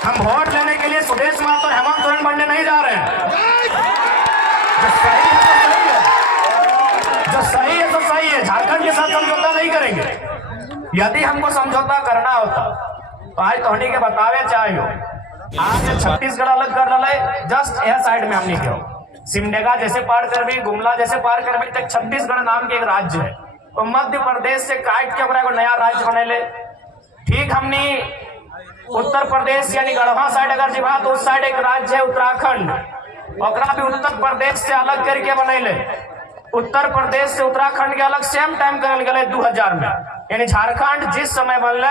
हम वोट लेने के लिए सुदेश महतो और हेमंत सोरेन बनने नहीं जा रहे हैं। जो सही है तो सही है। झारखंड के साथ समझौता नहीं करेंगे। यदि हमको समझौता करना होता तो आज तोहनी के बतावे चाहिए। आज छत्तीसगढ़ अलग कर रहा है, जस्ट यह साइड में हमने क्यों सिमडेगा जैसे पार कर भी, गुमला जैसे पार कर भी, तक छत्तीसगढ़ नाम के एक राज्य है। तो मध्य प्रदेश से काट के अपना नया राज्य बने ले। ठीक हमने उत्तर प्रदेश यानी गढ़वा साइड अगर जीवा तो उस साइड एक राज्य है उत्तराखंड, ओकरा भी उत्तर प्रदेश से अलग करके बनैले। उत्तर प्रदेश से उत्तराखंड के अलग सेम टाइम करल गए 2000 में। यानी झारखंड जिस समय बनल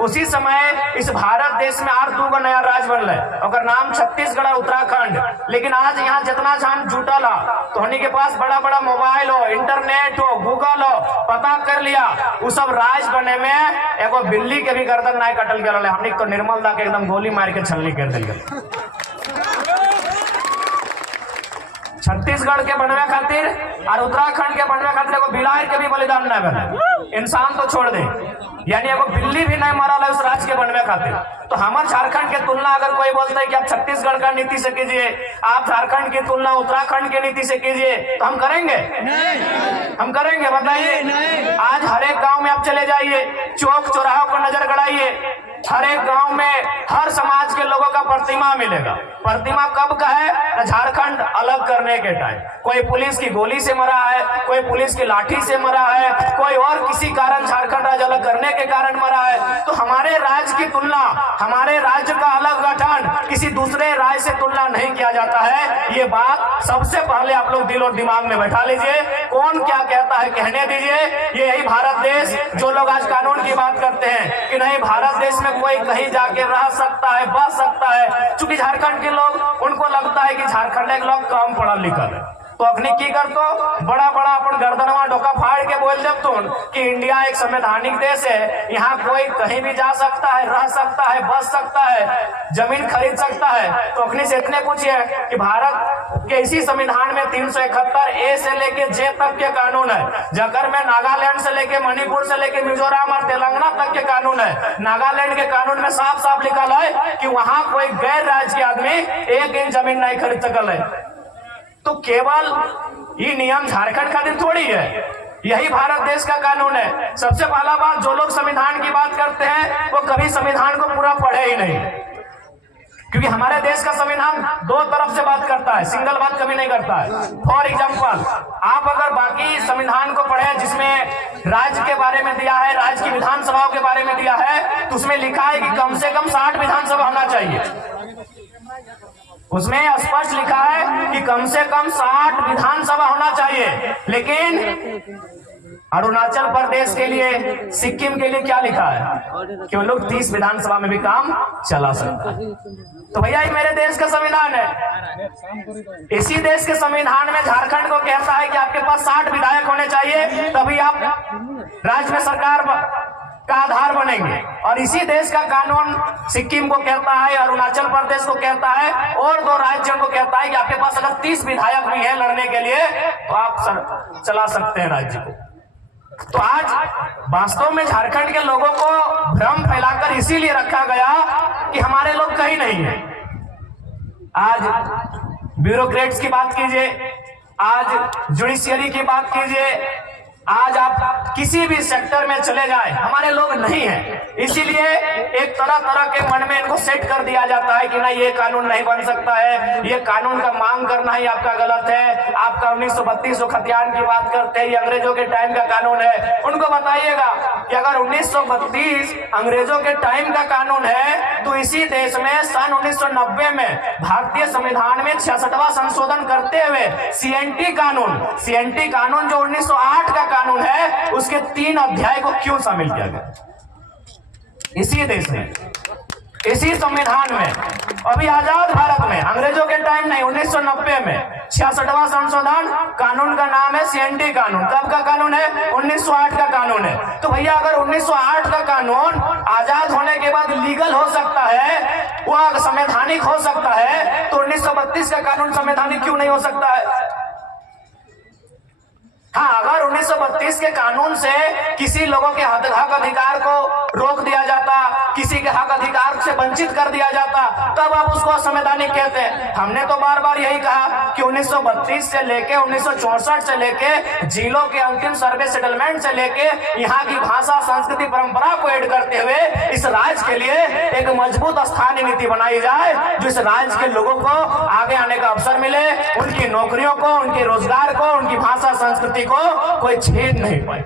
उसी समय इस भारत देश में और 2 नया राज्य बनल, और नाम छत्तीसगढ़ और उत्तराखंड। लेकिन आज यहाँ जितना जान जुटल तो हमनी के पास बड़ा बड़ा मोबाइल हो, इंटरनेट हो, गूगल हो, पता कर लिया वो सब राज्य बने में एगो बिल्ली के भी गर्दन नहीं कटल गया। हमनी तो निर्मल दा के एकदम गोली मार के छलनी कर दिल गया। छत्तीसगढ़ के बनवे खातिर और उत्तराखंड के बनवे खातिर एगो बिलार के भी बलिदान नहीं बने। इंसान तो छोड़ दे, यानी एगो बिल्ली भी नहीं मरल है उस राज्य के बनवे खातिर। तो हमारे झारखंड के तुलना अगर कोई बोलता है कि आप छत्तीसगढ़ का नीति से कीजिए, आप झारखंड की तुलना उत्तराखंड की नीति से कीजिए, तो हम करेंगे? नहीं। हम करेंगे? बताइए। आज हर एक गांव में आप चले जाइए, चौक चौराहों पर नजर गड़ाइए, हर एक गांव में हर समाज के लोगों का प्रतिमा मिलेगा। प्रतिमा कब का है? झारखंड अलग करने के टाइम। कोई पुलिस की गोली से मरा है, कोई पुलिस की लाठी से मरा है, कोई और किसी कारण झारखंड राज्य अलग करने के कारण मरा है। तो हमारे राज्य की तुलना, हमारे राज्य का अलग गठन किसी दूसरे राज्य से तुलना नहीं किया जाता है। ये बात सबसे पहले आप लोग दिल और दिमाग में बैठा लीजिए। कौन क्या कहता है कहने दीजिए। ये यही भारत देश, जो लोग आज कानून की बात करते हैं कि नहीं भारत देश में कोई कहीं जाके रह सकता है, बस सकता है, चूंकि झारखंड के लोग उनको लगता है कि झारखंड के लोग कम पढ़ल लिखल है, तो अखनी की करतो बड़ा बड़ा अपन गर्दनवा डोका फाड़ के बोल देव तो कि इंडिया एक संवैधानिक देश है, यहाँ कोई कहीं भी जा सकता है, रह सकता है, बस सकता है, जमीन खरीद सकता है। तो अखनी से इतने पूछिए कि भारत के इसी संविधान में 371 ए से लेके जे तक के कानून है, जगर में नागालैंड से लेके मणिपुर से लेके मिजोरम और तेलंगाना तक के कानून है। नागालैंड के कानून में साफ साफ लिखा है कि वहां कोई गैर राज्य के आदमी 1 इंच जमीन नहीं खरीद सकल है। तो केवल ये नियम झारखंड खातिर थोड़ी है, यही भारत देश का कानून है। सबसे पहला बात, जो लोग संविधान की बात करते हैं वो कभी संविधान को पूरा पढ़े ही नहीं, क्योंकि हमारे देश का संविधान 2 तरफ से बात करता है, सिंगल बात कभी नहीं करता है। फॉर एग्जाम्पल, आप अगर बाकी संविधान को पढ़े जिसमें राज्य के बारे में दिया है, राज्य की विधानसभाओं के बारे में दिया है, तो उसमें लिखा है कि कम से कम 60 विधानसभा होना चाहिए। उसमें स्पष्ट लिखा है कि कम से कम 60 विधानसभा होना चाहिए। लेकिन अरुणाचल प्रदेश के लिए, सिक्किम के लिए क्या लिखा है कि वो लोग 30 विधानसभा में भी काम चला सकता है। तो भैया ये मेरे देश का संविधान है। इसी देश के संविधान में झारखंड को कहता है कि आपके पास 60 विधायक होने चाहिए, तभी आप राज्य में सरकार का आधार बनेंगे। और इसी देश का कानून सिक्किम को कहता है, अरुणाचल प्रदेश को कहता है, और 2 राज्यों को कहता है कि आपके पास अगर 30 विधायक भी है लड़ने के लिए तो आप चला सकते हैं राज्य को। तो आज वास्तव में झारखंड के लोगों को भ्रम फैलाकर इसीलिए रखा गया कि हमारे लोग कहीं नहीं है। आज ब्यूरोक्रेट्स की बात कीजिए, आज जुडिशियरी की बात कीजिए, आज आप किसी भी सेक्टर में चले जाए हमारे लोग नहीं हैं। इसीलिए एक तरह तरह के मन में इनको सेट कर दिया जाता है कि नहीं ये कानून नहीं बन सकता है, ये कानून का मांग करना ही आपका गलत है। आपका 1932 खतियान की बात करते हैं, ये अंग्रेजों के टाइम का कानून है। उनको बताइएगा कि अगर 1932 अंग्रेजों के टाइम का कानून है तो इसी देश में सन 1990 में भारतीय संविधान में 66वां संशोधन करते हुए सीएनटी कानून जो 1908 का कानून है उसके 3 अध्याय को क्यों शामिल किया गया? इसी देश में, इसी संविधान में, अभी आजाद भारत में, अंग्रेजों के टाइम नहीं, 1990 में 66वां संशोधन, कानून का नाम है सीएनटी कानून। कब का कानून है? 1908 का कानून है। तो भैया अगर 1908 का कानून आजाद होने के बाद लीगल हो सकता है, वह संवैधानिक हो सकता है, तो 1932 का कानून संवैधानिक क्यों नहीं हो सकता है? हाँ, अगर 1932 के कानून से किसी लोगों के हक अधिकार को रोक दिया जाता, किसी के हक अधिकार से वंचित कर दिया जाता, तब आप उसको असंवैधानिक कहते हैं। हमने तो बार बार यही कहा कि 1932 से लेके 1964 से लेके जिलों के अंतिम सर्वे सेटलमेंट से लेके यहाँ की भाषा संस्कृति परंपरा को ऐड करते हुए इस राज्य के लिए एक मजबूत स्थानीय नीति बनाई जाए, जो इस राज्य के लोगों को आगे आने का अवसर मिले, उनकी नौकरियों को, उनके रोजगार को, उनकी भाषा संस्कृति को कोई छीन नहीं पाए।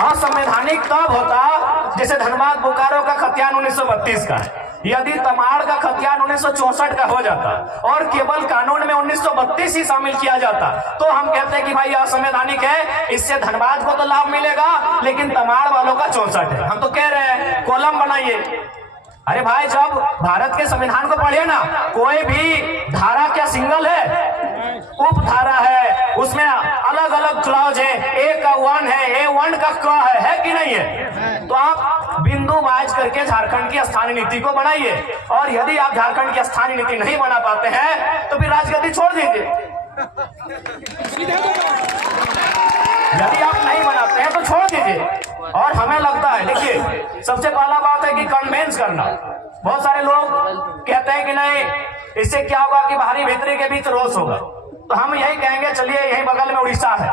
असंवैधानिक तब होता जैसे धनबाद बोकारो का खतियान 1932 का है, यदि तमाड़ का खतियान 1964 का हो जाता और केवल कानून में 1932 ही शामिल किया जाता, तो हम कहते हैं कि भाई असंवैधानिक है, इससे धनबाद को तो लाभ मिलेगा लेकिन तमाड़ वालों का 64 है। हम तो कह रहे हैं कॉलम बनाइए। अरे भाई, जब भारत के संविधान को पढ़िए ना, कोई भी धारा क्या सिंगल है, उप धारा है, उसमें अलग अलग क्लॉज है, ए का 1 है, A1 का क है कि नहीं है? तो आप बिंदु वाइज करके झारखंड की स्थानीय नीति को बनाइए, और यदि आप झारखंड की स्थानीय नीति नहीं बना पाते हैं तो फिर राजगद्दी छोड़ दीजिए। यदि आप नहीं बनाते हैं तो छोड़ दीजिए। और हमें लगता है, देखिए, सबसे पहला बात है कि कन्वेंस करना। बहुत सारे लोग कहते हैं कि नहीं, इससे क्या होगा कि बाहरी भीतरी के बीच रोष होगा। तो हम यही कहेंगे, चलिए यही बगल में उड़ीसा है,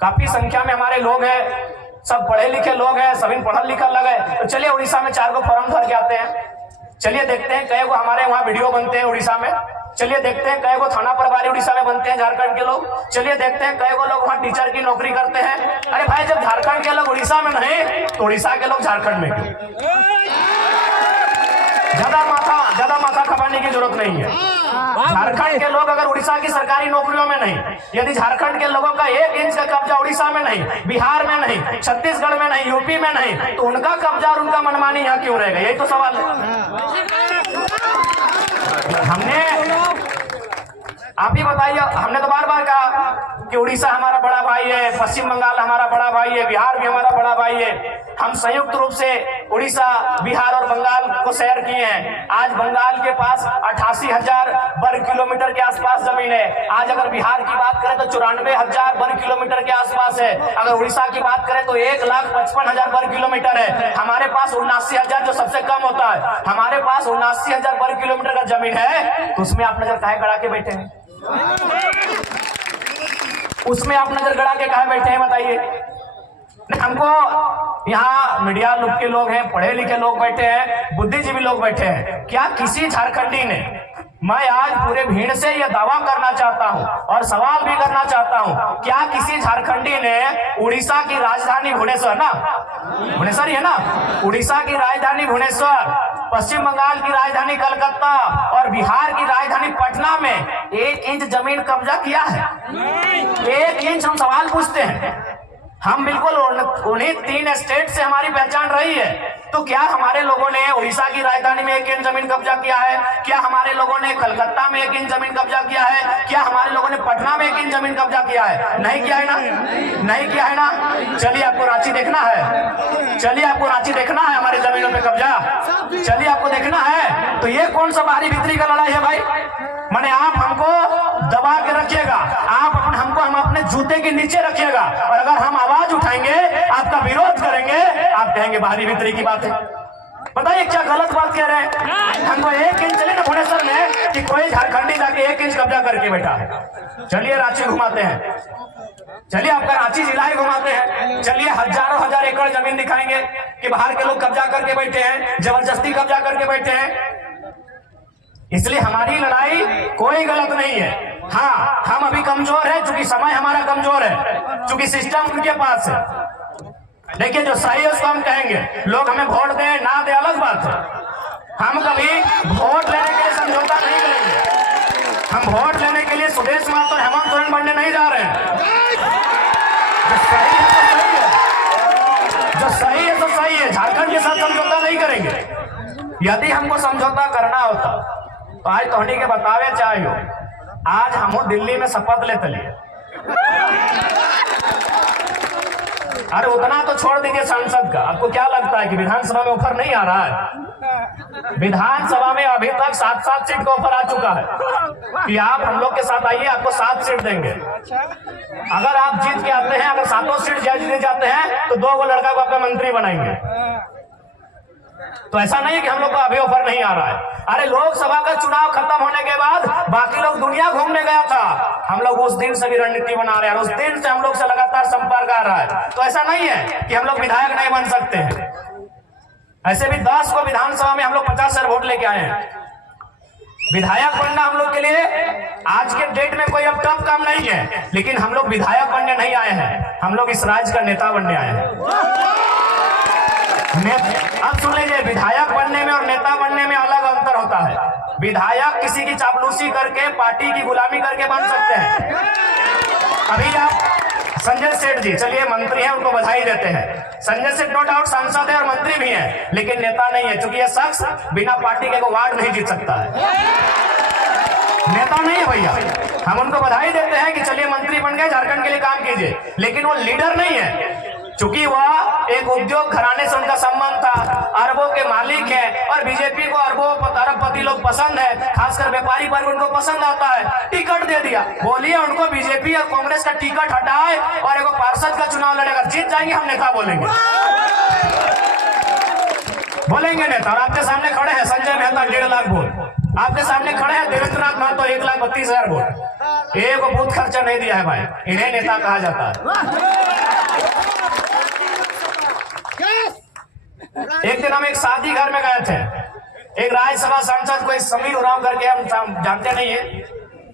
काफी संख्या में हमारे लोग हैं, सब पढ़े लिखे लोग हैं, सभी पढ़ल लिखल लगे, तो चलिए उड़ीसा में 4 फॉर्म भर के आते हैं, चलिए देखते हैं कई हमारे वहाँ वीडियो बनते हैं उड़ीसा में, चलिए देखते हैं कई थाना प्रभारी उड़ीसा में बनते हैं झारखंड के लोग, चलिए देखते हैं कई लोग वहाँ टीचर की नौकरी करते हैं। अरे भाई, जब झारखंड के लोग उड़ीसा में नहीं तो उड़ीसा के लोग झारखंड में क्यों? ज्यादा माथा खपाने की जरूरत नहीं है। झारखंड के लोग अगर उड़ीसा की सरकारी नौकरियों में नहीं, यदि झारखंड के लोगों का 1 इंच का कब्जा उड़ीसा में नहीं, बिहार में नहीं, छत्तीसगढ़ में नहीं, यूपी में नहीं, तो उनका कब्जा और उनका मनमानी यहाँ क्यों रहेगा? यही तो सवाल है। आप ही बताइए, हमने तो बार बार कहा कि उड़ीसा हमारा बड़ा भाई है, पश्चिम बंगाल हमारा बड़ा भाई है, बिहार भी हमारा बड़ा भाई है। हम संयुक्त रूप से उड़ीसा, बिहार और बंगाल को शेयर किए हैं। आज बंगाल के पास 88,000 वर्ग किलोमीटर के आसपास जमीन है। आज अगर बिहार की बात करें तो 94,000 वर्ग किलोमीटर के आसपास है। अगर उड़ीसा की बात करें तो 1,55,000 वर्ग किलोमीटर है। हमारे पास 79,000 जो सबसे कम होता है, हमारे पास 79,000 वर्ग किलोमीटर का जमीन है। तो उसमें आप नजर काहे गड़ा के बैठे हैं? उसमें आप नजर गड़ा के काहे बैठे हैं बताइए? हमको यहाँ मीडिया लोग के लोग हैं, पढ़े लिखे लोग बैठे हैं, बुद्धिजीवी लोग बैठे हैं, क्या किसी झारखंडी ने, मैं आज पूरे भीड़ से यह दावा करना चाहता हूं और सवाल भी करना चाहता हूं, क्या किसी झारखंडी ने उड़ीसा की राजधानी भुवनेश्वर, ना भुवनेश्वर ही है ना, उड़ीसा की राजधानी भुवनेश्वर, पश्चिम बंगाल की राजधानी कलकत्ता और बिहार की राजधानी पटना में 1 इंच जमीन कब्जा किया है? 1 इंच। हम सवाल पूछते हैं, हम बिल्कुल उन्हीं 3 स्टेट से हमारी पहचान रही है, तो क्या हमारे लोगों ने उड़ीसा की राजधानी में 1 इंच जमीन कब्जा किया है? क्या हमारे लोगों ने कलकत्ता में 1 इंच जमीन कब्जा किया है? क्या हमारे लोगों ने पटना में 1 इंच जमीन कब्जा किया है? नहीं किया है ना, नहीं किया है ना। चलिए आपको रांची देखना है, चलिए आपको रांची देखना है हमारे जमीनों पे कब्जा, चलिए आपको देखना है। तो ये कौन सा बाहरी भीतरी का लड़ाई है भाई? माने आप हमको दबा के रखिएगा, आप हमको हम अपने जूते के नीचे रखिएगा, और अगर हम आवाज उठाएंगे, आपका विरोध करेंगे, आप कहेंगे बाहरी भीतरी की बात है। बताइए क्या गलत बात कह रहे हैं? हमको 1 इंच चले ना भुवनेश्वर में कि कोई झारखंडी जाके 1 इंच कब्जा करके बैठा है। चलिए रांची घुमाते हैं, चलिए आपका रांची जिला ही घुमाते हैं, चलिए हजारों हजार एकड़ जमीन दिखाएंगे कि बाहर के लोग कब्जा करके बैठे हैं, जबरदस्ती कब्जा करके बैठे हैं। इसलिए हमारी लड़ाई कोई गलत नहीं है। हाँ, हम अभी कमजोर है, चूंकि समय हमारा कमजोर है, चूंकि सिस्टम उनके पास है। देखिए जो सही है उसको हम कहेंगे, लोग हमें वोट दें ना दे अलग बात है। हम कभी वोट लेने के लिए समझौता नहीं करेंगे। हम वोट लेने के लिए सुदेश महतो और हेमंत सोरेन बनने नहीं जा रहे हैं। जो सही है तो सही है, जो सही है तो सही है। झारखंड के साथ समझौता नहीं करेंगे। यदि हमको समझौता करना होता तो आज तोहनी के बतावे चाहिए, आज हम दिल्ली में शपथ लेते लिए। अरे उतना तो छोड़ दीजिए सांसद का, आपको क्या लगता है कि विधानसभा में ऑफर नहीं आ रहा है? विधानसभा में अभी तक 7-7 सीट का ऑफर आ चुका है कि आप हम लोग के साथ आइए, आपको 7 सीट देंगे। अगर आप जीत के आते हैं, अगर 7 सीट जीते जाते हैं तो 2 लड़का को आपका मंत्री बनाएंगे। तो ऐसा नहीं है कि हम लोग को अभी ऑफर नहीं आ रहा है। अरे लोकसभा का चुनाव खत्म होने के बाद बाकी लोग दुनिया घूमने गया था, हम लोग उस दिन से भी रणनीति बना रहे हैं, उस दिन से हम लोग से लगातार संपर्क आ रहा है। तो ऐसा नहीं है कि हम लोग विधायक नहीं बन सकते हैं। ऐसे भी 10 को विधानसभा में हम लोग 50 वोट लेके आए हैं। विधायक बनना हम लोग के लिए आज के डेट में कोई अब टफ काम नहीं है, लेकिन हम लोग विधायक बनने नहीं आए हैं, हम लोग इस राज्य का नेता बनने आए हैं। अब सुन लीजिए, विधायक बनने में और नेता बनने में अलग अंतर होता है। विधायक किसी की चापलूसी करके, पार्टी की गुलामी करके बन सकते हैं। अभी आप संजय सेठ जी, चलिए मंत्री हैं, उनको बधाई देते हैं। संजय सेठ नो डाउट सांसद है और मंत्री भी है, लेकिन नेता नहीं है, क्योंकि यह शख्स बिना पार्टी के को वार्ड नहीं जीत सकता है। नेता नहीं है भैया। हम उनको बधाई देते हैं कि चलिए मंत्री बन गए, झारखंड के लिए काम कीजिए, लेकिन वो लीडर नहीं है। चूंकि वह एक उद्योग घराने से उनका संबंध था, अरबों के मालिक है, और बीजेपी को अरबपति लोग पसंद है, खासकर व्यापारी वर्ग उनको पसंद आता है। टिकट दे दिया, बोलिए उनको बीजेपी और कांग्रेस का टिकट हटाए और एक पार्षद का चुनाव लड़ेगा, जीत जाएंगे, हम नेता बोलेंगे। बोलेंगे नेता। और आपके सामने खड़े हैं संजय मेहता 1.5 लाख वोट, आपके सामने खड़े हैं देवेंद्र नाथ महतो 1,32,000 वोट। एक बूथ खर्चा नहीं दिया है भाई, इन्हें नेता कहा जाता है। एक दिन हम एक शादी घर में गए थे, एक राज्यसभा सांसद कोई समीर उरांव करके, हम जानते नहीं है,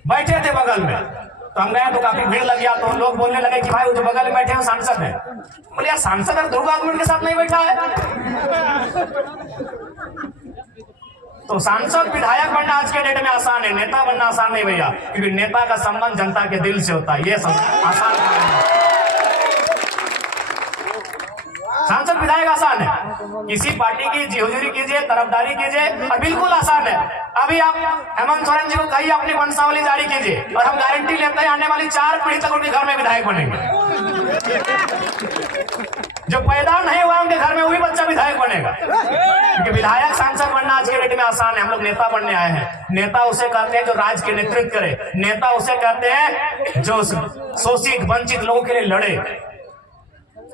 बैठे थे बगल में। तो हम गए तो काफी भीड़ लग गया, तो लोग बोलने लगे कि भाई वो जो बगल में बैठे हैं सांसद है। बोले यार सांसद और दुर्गा के साथ नहीं बैठा है। तो सांसद विधायक बनना आज के डेट में आसान है, नेता बनना आसान नहीं भैया, क्योंकि नेता का संबंध जनता के दिल से होता है। ये आसान है। सांसद विधायक आसान है, किसी पार्टी की जी हुजूरी कीजिए, तरफदारी कीजिए, और बिल्कुल आसान है। अभी आप हेमंत सोरेन जी को कहिए अपनी वंशावली जारी कीजिए, और हम गारंटी लेते हैं आने वाली 4 पीढ़ी तक उनके घर में विधायक बनेंगे। जो पैदा नहीं हुआ उनके घर में वही बच्चा विधायक बनेगा, क्योंकि विधायक सांसद बनना आज के डेट में आसान है। हम लोग नेता बनने आए हैं। नेता उसे कहते हैं जो राज्य के नेतृत्व करे, नेता उसे कहते हैं जो शोषित वंचित लोगों के लिए लड़े।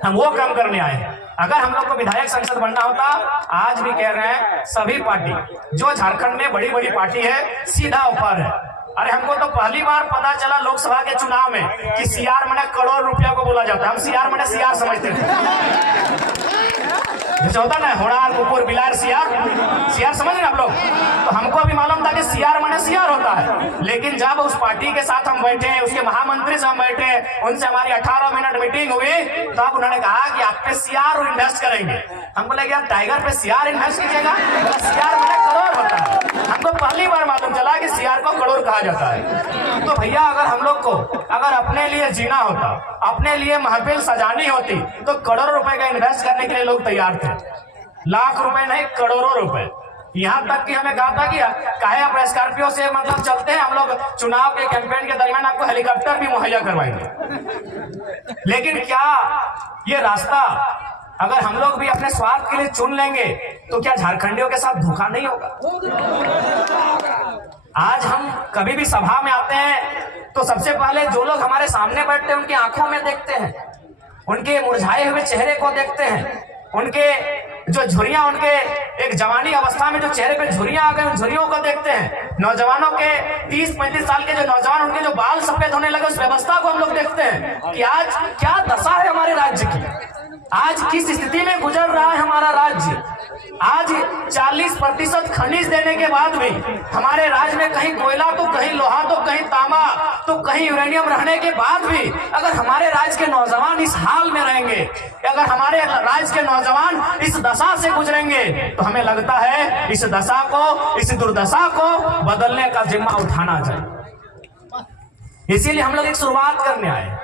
हम वो काम करने आए हैं। अगर हम लोग को विधायक संसद बनना होता, आज भी कह रहे हैं सभी पार्टी जो झारखंड में बड़ी बड़ी पार्टी है, सीधा ऑफर है। अरे हमको तो पहली बार पता चला लोकसभा के चुनाव में कि सीआर मने करोड़ रुपया को बोला जाता है। हम सीआर मने सीआर समझते थे, जैसे होता ना होड़ार कुकुर बिलार सीआर समझ रहे आप लोग। तो हमको भी मालूम था कि सीआर मने सीआर होता है, लेकिन जब उस पार्टी के साथ हम बैठे, उसके महामंत्री से हम बैठे, उनसे हमारी 18 मिनट मीटिंग हुई, तब उन्होंने कहा कि आप पे सीआर इन्वेस्ट करेंगे। हमको लगे यार टाइगर पे सीआर इन्वेस्ट कीजिएगा, सीआर मने करोड़ होता है। हमको पहली बार मालूम चला कि सीआर को करोड़ कहा जाता है। तो भैया अगर हम लोग को अगर अपने लिए जीना होता, अपने लिए महफिल सजानी होती, तो करोड़ों रुपए का इन्वेस्ट करने के लिए लोग तैयार थे। लाख रुपए नहीं, करोड़ों रुपए। यहाँ तक कि हमें कहा था कि काहे आप स्कॉर्पियो से मतलब चलते हैं, हम लोग चुनाव के कैंपेन के दरमियान आपको हेलीकॉप्टर भी मुहैया करवाएंगे। लेकिन क्या ये रास्ता अगर हम लोग भी अपने स्वार्थ के लिए चुन लेंगे, तो क्या झारखंडियों के साथ धोखा नहीं होगा? आज हम कभी भी सभा में आते हैं तो सबसे पहले जो लोग हमारे सामने बैठते हैं उनकी आंखों में देखते हैं, उनके मुरझाए हुए चेहरे को देखते हैं, उनके जो झुर्रियां, उनके एक जवानी अवस्था में जो चेहरे पे झुर्रियां आ गए, उन झुर्रियों को देखते हैं। नौजवानों के 30-35 साल के जो नौजवान, उनके जो बाल सफेद होने लगे, उस व्यवस्था को हम लोग देखते हैं कि आज क्या दशा है हमारे राज्य की, आज किस स्थिति में गुजर रहा है हमारा राज्य। आज 40% खनिज देने के बाद भी हमारे राज्य में कहीं कोयला तो कहीं लोहा तो कहीं तांबा तो कहीं यूरेनियम रहने के बाद भी अगर हमारे राज्य के नौजवान इस हाल में रहेंगे, अगर हमारे राज्य के नौजवान इस दशा से गुजरेंगे, तो हमें लगता है इस दशा को, इस दुर्दशा को बदलने का जिम्मा उठाना चाहिए। इसीलिए हम लोग एक शुरुआत करने आए।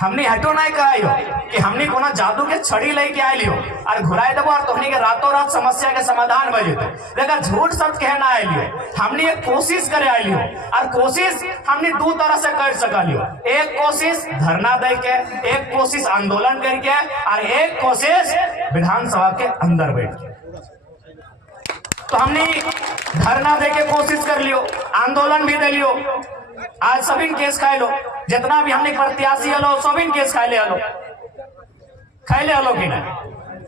हमने हटो नहीं कहा कि हमने कोनो जादू के छड़ी लेके आए लियो और घुराए देबो और तोहनी के रातों रात समस्या के समाधान हो जेते। लेकिन झूठ शब्द कहना आए लियो, हमने एक कोशिश करे आए लियो, और कोशिश हमने 2 तरह से कर सका लियो। एक कोशिश धरना दे के, एक कोशिश आंदोलन करके, और एक कोशिश विधानसभा के अंदर बैठ के। तो हमने धरना दे के कोशिश कर लियो, आंदोलन भी दे लियो। आज सभी केस खाए लो, जितना भी हमने प्रत्याशी हलो सभी केस खाए ले हलो कि नहीं,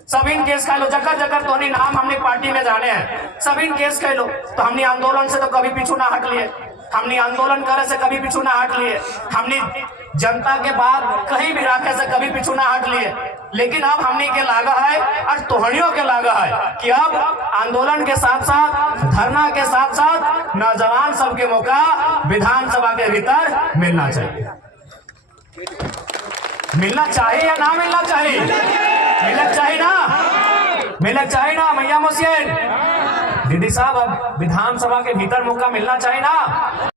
सभी केस खाए लो। जकर जकर तो नाम हमने पार्टी में जाने हैं, सभी केस खाए लो। तो हमने आंदोलन से तो कभी पीछू ना हट लिए, हमने आंदोलन करे से कभी पीछू ना हट लिए, हमने जनता के बात कहीं भी रखे से कभी पीछू ना हट लिए। लेकिन अब हमने के लागा है और तोहनियों के लागा है कि अब आंदोलन के साथ साथ धरना के साथ साथ नौजवान सबके मौका विधानसभा के भीतर मिलना चाहिए। मिलना चाहिए या ना मिलना चाहिए? मिलना चाहिए ना, मिलना चाहिए ना मैया मोसियन दीदी साहब, अब विधानसभा के भीतर मौका मिलना चाहिए ना।